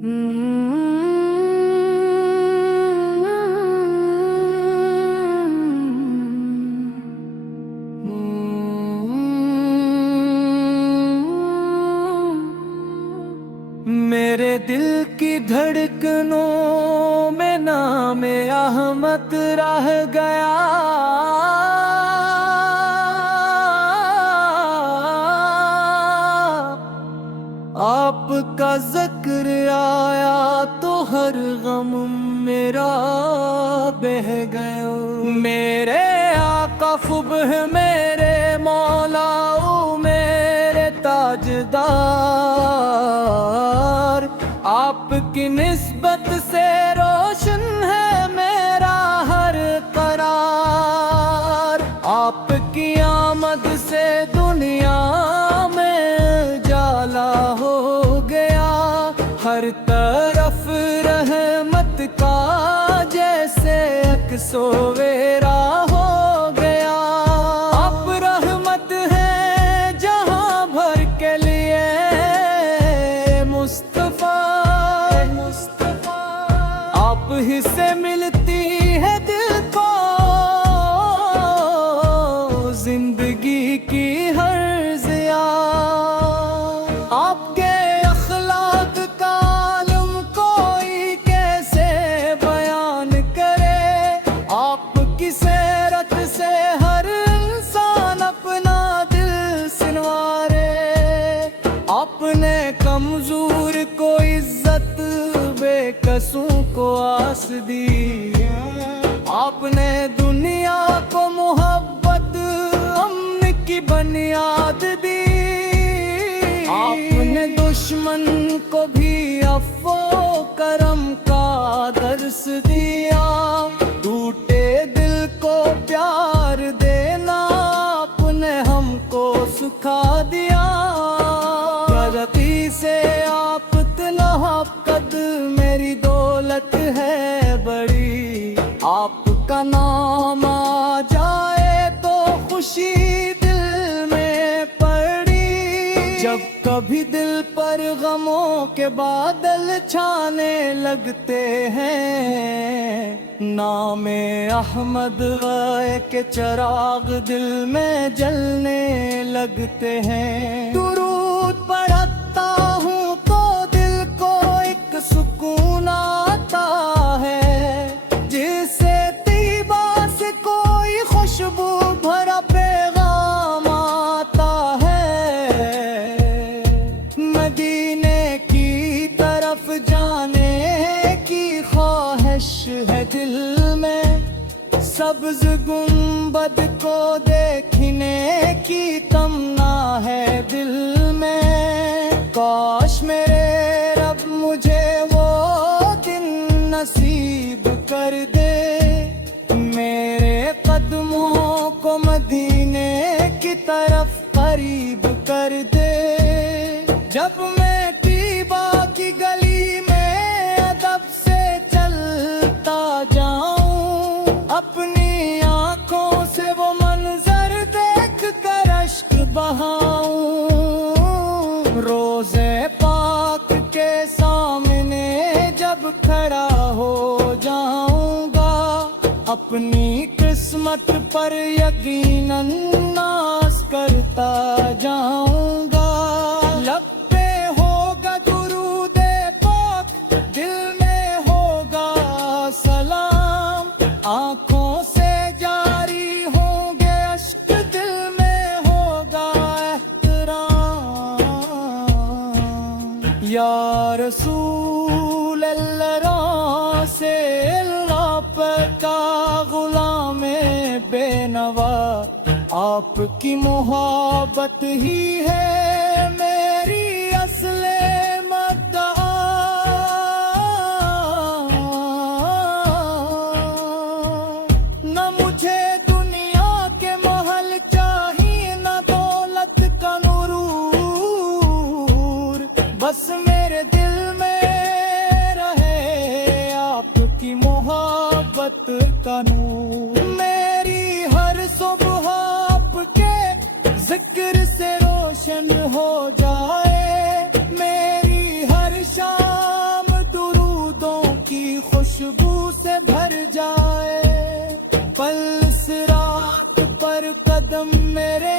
میرے دل کی دھڑکنوں میں نام احمد رہ گیا، آپ کا ذکر آیا تو ہر غم میرا بہہ گیا۔ میرے آقا صبح میرے مولا میرے تاجدار، آپ کی نسبت سے روشن ہے میرا ہر قرار، آپ کی آمد سے دنیا میں جالا ہو گیا، ہر طرف رحمت کا جیسے عکس و ویرا ہو گیا۔ آپ رحمت ہیں جہاں بھر کے لیے مصطفیٰ، آپ ہی سے ملتی ہے دل کو زندگی کی ہر ضیا۔ آپ کے اخلاق کا عالم کوئی کیسے بیان کرے، آپ کی سیرت سے ہر انسان اپنا دل سنوارے، آپ نے کمزور کو عزت بے کسوں کو آس دی، آپ نے دنیا کو محبت امن کی بنیاد دی، آپ نے دشمن کو بھی عفو و کرم کا درس دیا، ٹوٹے دل کو پیار دینا آپ نے ہم کو سکھا دیا، ترقی سے آپ طلب قد میری دولت ہے بڑی، آپ کا نام آ جائے تو خوشی دل میں پڑی، جب کبھی دل پر غموں کے بادل چھانے لگتے ہیں، نام احمد کے چراغ دل میں جلنے لگتے ہیں، درود پڑھتا ہوں تو دل کو ایک سکون آتا ہے، جسے طیبہ سے کوئی خوشبو بھرا پیغام آتا ہے، مدینے کی طرف جانے کی خواہش ہے دل میں، سبز گنبد کو دیکھنے کی تمنا ہے دل میں، کاش میرے رب مجھے وہ دن نصیب کر دے، میرے قدموں کو مدینے کی طرف قریب کر دے، جب میں طیبہ کی گلی میں ادب سے چلتا جاؤں، اپنی آنکھوں سے وہ منظر دیکھ کر اشک بہاؤں، روضے پاک کے سامنے جب کھڑا ہو جاؤں گا، اپنی قسمت پر یقیناً ناز کرتا جاؤں گا، لب پہ ہوگا درود پاک، دل میں ہوگا سلام، آنکھوں سے جاری ہوں گے اشک، دل میں ہوگا احترام، یا رسول اللہ سے اللہ کا غلام بے نوا، آپ کی محبت ہی ہے میری اصل مدعا، نہ مجھے دنیا کے محل چاہیے نہ دولت کا نور، بس میرے دل میں رہے آپ کی محبت کا نور، میری ہر صبح آپ کے ذکر سے روشن ہو جائے، میری ہر شام میرے